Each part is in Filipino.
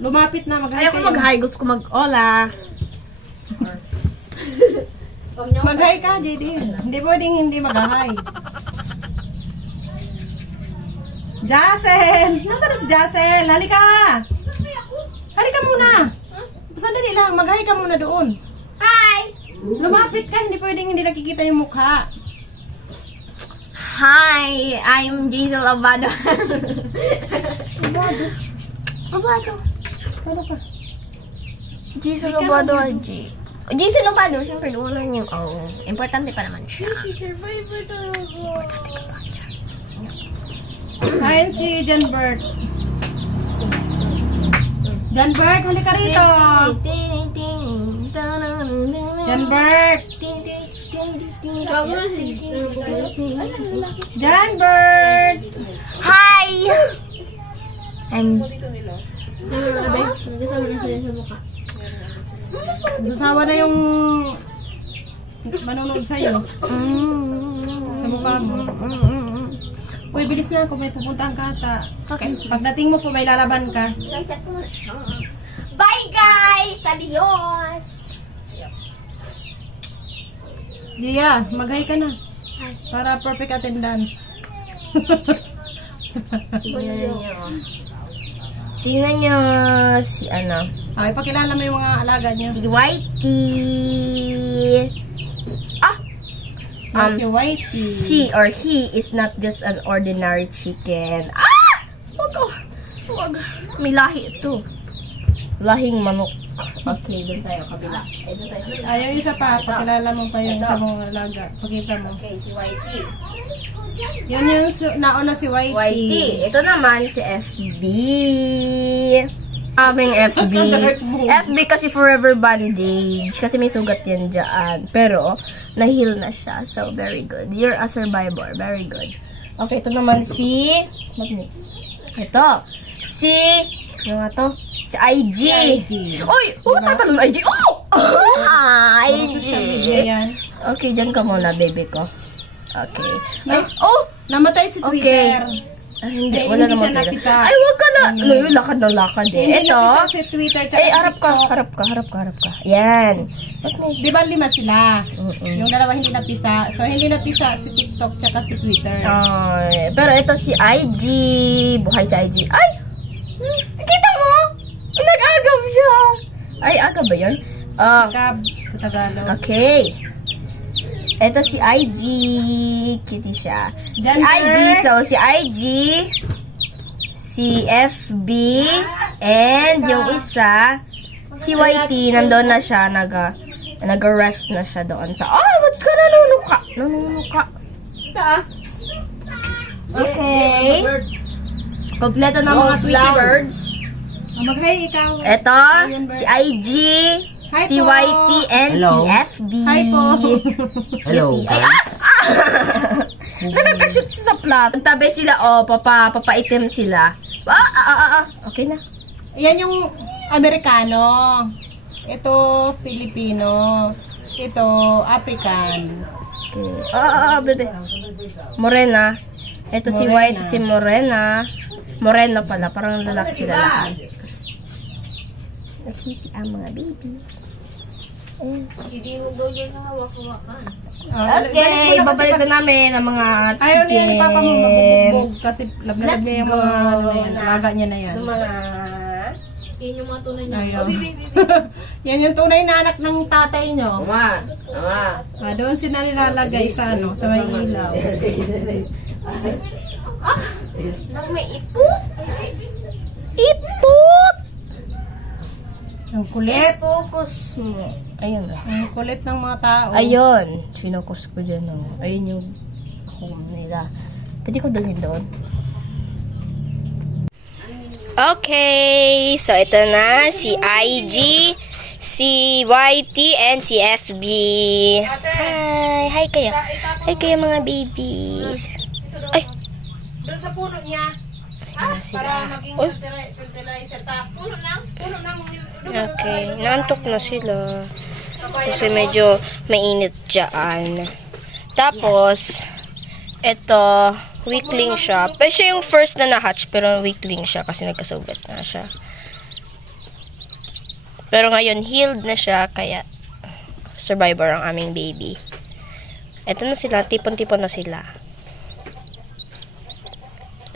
lumapit na. Mag-hi Ayaw ko mag-hi. Gusto ko mag-ola. Mag-hi ka, JD. Hindi pwedeng hindi mag-hi. Jacel! Nasaan na si Jacel? Halika! Halika muna! Sandali lang, mag-hi ka muna doon. Hi! Lumapit ka, hindi pwedeng hindi nakikita yung mukha. Hi! I'm Liezel Abado. Abado. Ano ka? Liezel Abado, G. Liezel Abado, siyempre ulan yung importante pa naman siya. Survivor talaga. Ayan si John Bert. John Bert, halika rito! John Bert! John Bert! Hi! I'm... Sasawa na yung manonood sa'yo. Sa mukha mo. Uy, bilis na kung may pupuntahan ka ata. Okay. Pagdating mo po, may lalaban ka. Bye guys! Adios! Gia, mag-hi ka na. Para perfect attendance. Tingnan nyo si ano. Okay, pakilala mo yung mga alaga niyo. Si Whitey. Si Whitey. She or he is not just an ordinary chicken. Wag. May lahi ito. Lahing manok. Okay, doon tayo, kabila. Doon tayo. Yung isa pa, pakilala mo pa yung sa mga alaga. Pakita mo. Okay, si Whitey. Yun yung nauna si Whitey. Whitey. Ito naman si FB. Aming FB. FB kasi forever bandage. Kasi may sugat yan dyan. Pero, na-heal na siya. So, very good. You're a survivor. Very good. Okay, ito naman si... Ito. Ano nga to? Si IG. Uy! Huwag tatalon IG. Oh! IG. Social media yan. Okay, dyan ka muna, baby ko. Okay. Ay, oh! Namatay si Twitter. Ay, hindi. Eh, Wala hindi naman siya Twitter. napisa. Ay, wag ka na. Lakad na lakad eh. Hindi Ito. napisa si Twitter tsaka si Harap TikTok. ka. Yan. Di ba 5 sila? Yung dalawa hindi napisa. So, hindi napisa si TikTok tsaka si Twitter. Ay, pero ito si IG. Buhay si IG. Ay! Kita mo? Nag-agam siya. Ay, agam ba yun? Cab sa Tagalog. Okay. Ito si IG. Kitty siya. Si Denver. IG. So, si IG. Si FB. And yung isa, si YT. Nandun na siya. Nag-arrest na siya doon sa... ba't ka nanunuka? Nanunuka. Okay. Kompleto ng mga Tweety birds. Mag-hi ikaw. Ito, si IG. Hi Si po. YT and si FB. Hi po. Hello, Ay, guys. Nagka-shoot siya sa plat. Tabi sila, papaitim sila. Okay na. Yan yung Amerikano. Ito, Filipino. Ito, African. Okay. Bebe. Morena. Ito si White, si Morena. Morena pala, parang lalaki sila lahat. Nakiti ang mga baby. Hindi mo daw yan hawak-hawakan. Okay, babalik na namin ang mga chicken. Ayaw niya ni Papa mo mabubugbog kasi lablab niya yung mga alaga niya na yan. Yung mga... Yan yung mga tunay niya. Ayaw. Yan yung tunay na anak ng tatay nyo. Ama. Doon sila nilalagay sa sa may ilaw. May ipot! Ipot! Ang kulit. Focus mo. Ayun. Ang kulit ng mga tao. Ayun. Finokus ko dyan, oh. Ayun yung home nila. Pwede ko dalhin doon. Okay. So, ito na. Si IG, si YT, and si FB. Hi. Hi kayo. Hi kayo mga babies. Ay. Doon sa puno niya. Ayun na sila. Para maging Uy. fertilizer. Puno lang. Okay, naantok na sila. Kasi medyo mainit dyan. Tapos, ito, weakling siya. Pero siya yung first na na-hatch, pero weakling siya kasi nagkasugat na siya. Pero ngayon, healed na siya, kaya survivor ang aming baby. Ito na sila, tipon-tipon na sila.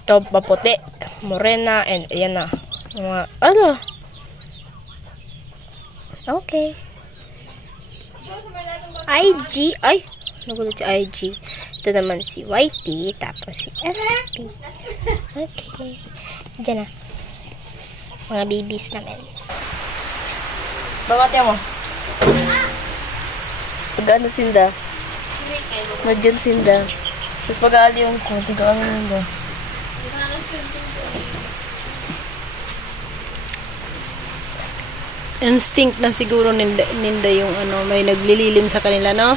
Ito, maputi, morena, and ayan na. Mga, ano? Okay. IG, ay, nagulat si IG. Ito naman si Whitey, tapos si FP. Okay. Diyan na. Mga babies namin. Babati mo. Pag-ano sinda? Madyan sinda. Tapos pag-aali yung ko, tigaan mo sinda. Instinct na siguro ninda yung ano, may naglililim sa kanila, no?